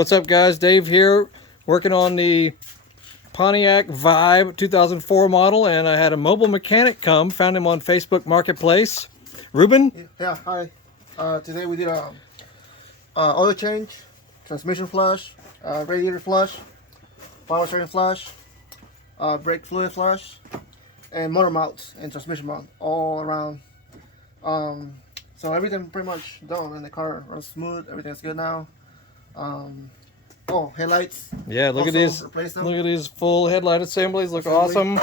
What's up, guys? Dave here, working on the Pontiac Vibe 2004 model, and I had a mobile mechanic come. Found him on Facebook Marketplace. Ruben? Yeah, hi. Today we did a oil change, transmission flush, radiator flush, power steering flush, brake fluid flush, and motor mounts and transmission mount all around. So everything pretty much done, and the car runs smooth. Everything's good now. Oh, headlights. Yeah, look at these. Look at these full headlight assemblies. Look awesome.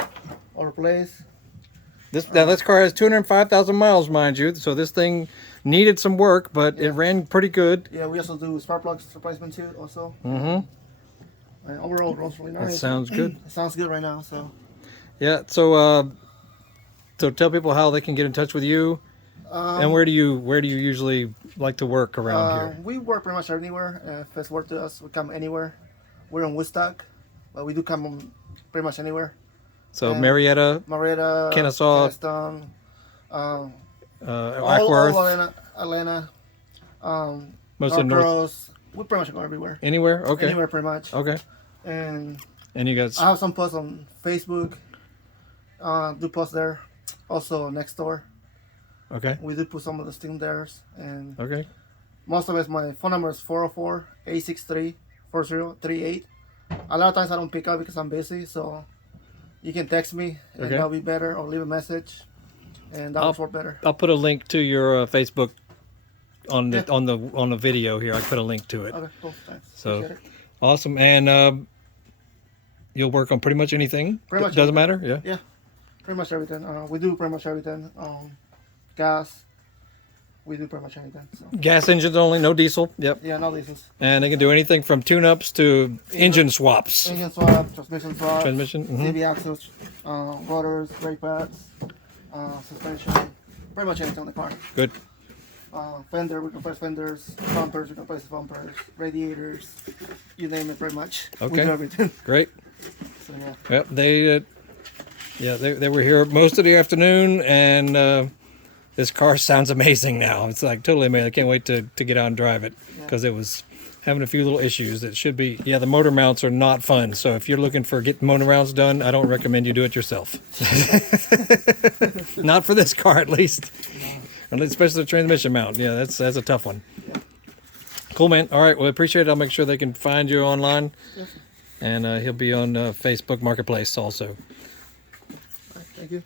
All replaced. This car has 205,000 miles, mind you. So this thing needed some work, but it ran pretty good. Yeah, we also do spark plugs replacement too, also. Mm-hmm. And overall, it runs really nice. That sounds good. It sounds good right now. So. Yeah. So tell people how they can get in touch with you. And where do you usually like to work around here? We work pretty much anywhere. If it's work to us, we come anywhere. We're in Woodstock, but we do come pretty much anywhere. So Marietta, Kennesaw, Keystone, Ackworth, Atlanta, most of North. We pretty much go everywhere. Anywhere? Okay. Anywhere pretty much. Okay. And you guys? I have some posts on Facebook. Do posts there. Also next door. Okay. We do put some of the things there, and okay. Most of it, my phone number is 404-863-4038. A lot of times I don't pick up because I'm busy, so you can text me, and that'll be better, or leave a message, and that'll work better. I'll put a link to your Facebook on the video here. I put a link to it. Okay, cool. Thanks. So awesome, and you'll work on pretty much anything. Pretty much doesn't matter. Yeah. Yeah, pretty much everything. We do pretty much everything. Gas, we do pretty much anything. So. Gas engines only, no diesel. Yep. Yeah, no diesels. And they can do anything from tune-ups to engine swaps. Engine swap, transmission swap. CV axles, rotors, brake pads, suspension, pretty much anything on the car. Good. Fender, we can replace fenders. Bumpers, we can replace bumpers. Radiators, you name it, pretty much. Okay. We do everything. Great. So yeah. Yep. They were here most of the afternoon, and this car sounds amazing now. It's like totally amazing. I can't wait to get out and drive it, because it was having a few little issues. It should be, the motor mounts are not fun. So if you're looking for getting motor mounts done, I don't recommend you do it yourself. Not for this car, at least. Especially the transmission mount. Yeah, that's a tough one. Cool, man. All right, well, I appreciate it. I'll make sure they can find you online. And he'll be on Facebook Marketplace also. All right, thank you.